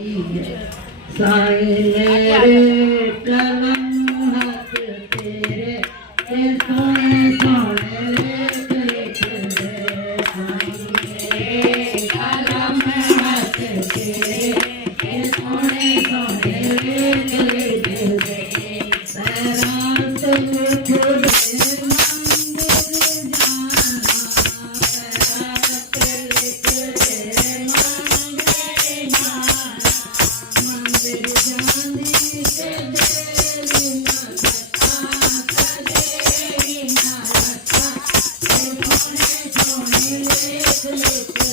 साईं मेरे कलम हाथ तेरे सोने सोने लेख लिख दे। साईं मेरे कलम हाथ तेरे सोने सोने लेख लिख दे। रात लिख दे मंदिर जाना, रात लिख दे मंदिर जाना, मंदिर जाने से देरी न लगा, देरी न लगा, सोने सोने लेख लिख दे।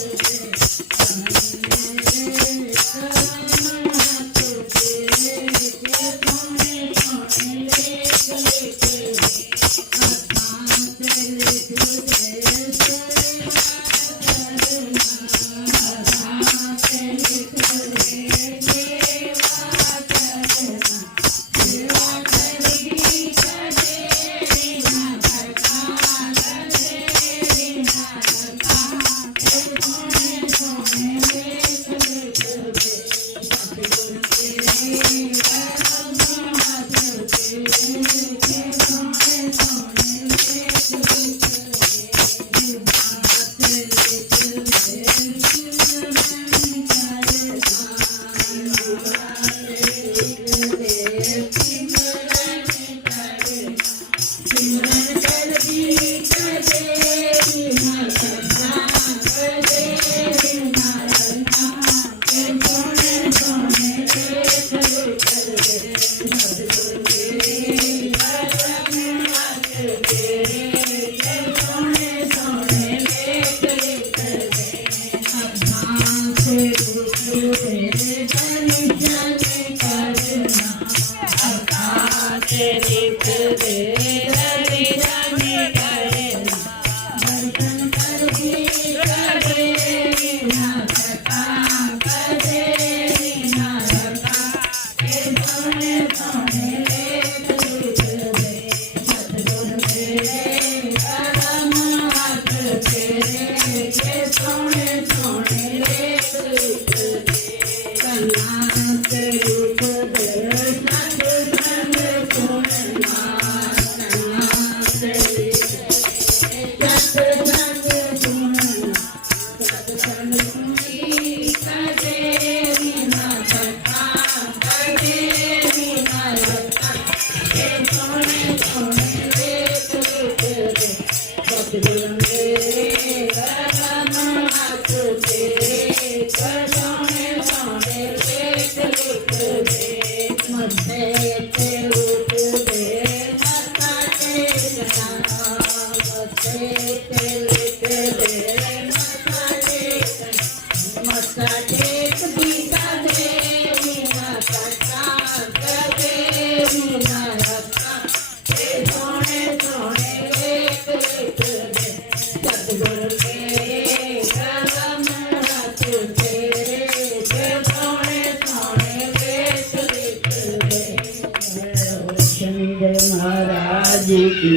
मेरे कलम हाथ तेरे सोने सोने लेख लिख दे। हाथ लिख दे सेवा करना, हाथ लिख दे सेवा करना, सेवा करगी कदेरी न लगा, कदेरी न लगा, सोने सोने लेख लिख दे। सतगुरु तेरे कलम हाथ तेरे सोने सोने लेख लिख दे। हाथ लिख दे सिमरन करना, हाथ लिख दे सिमरन करना, सिमरन करगी कदेरी न लगा, कदेरी न लगा, सोने सोने लेख लिख दे। सतगुरु तेरे कलम हाथ तेरे सोने सोने लेख लिख दे। हाथ लिख दे जन जन करना, हाथ लिख दे रवि जन करना, दर्शन करगी कदेरी न लगा, कदेरी न लगा, सोने सोने लेख लिख दे। सतगुरु तेरे कलम हाथ तेरे सोने सोने लेख लिख दे। सन्नाथ लिख दे सत्संग सुनना, सन्नाथ लिख दे सत्संग सुनना, सत्संग सुनी कदेरी न लगा, कदेरी न लगा, सोने सोने लेख लिख दे। सतगुरु मेरे कलम हाथ तेरे सोने सोने लेख लिख दे। मत्थे ते उठ दे मत्था टेकना, मत्थे ते लिख दे मत्था टेकना, मत्था टेक दी कदेरी न लगा, कदेरी न लगा, सोने सोने लेख लिख दे। सतगुरु तेरे कलम हाथ तेरे सोने सोने लेख लिख दे। संजय महाराज की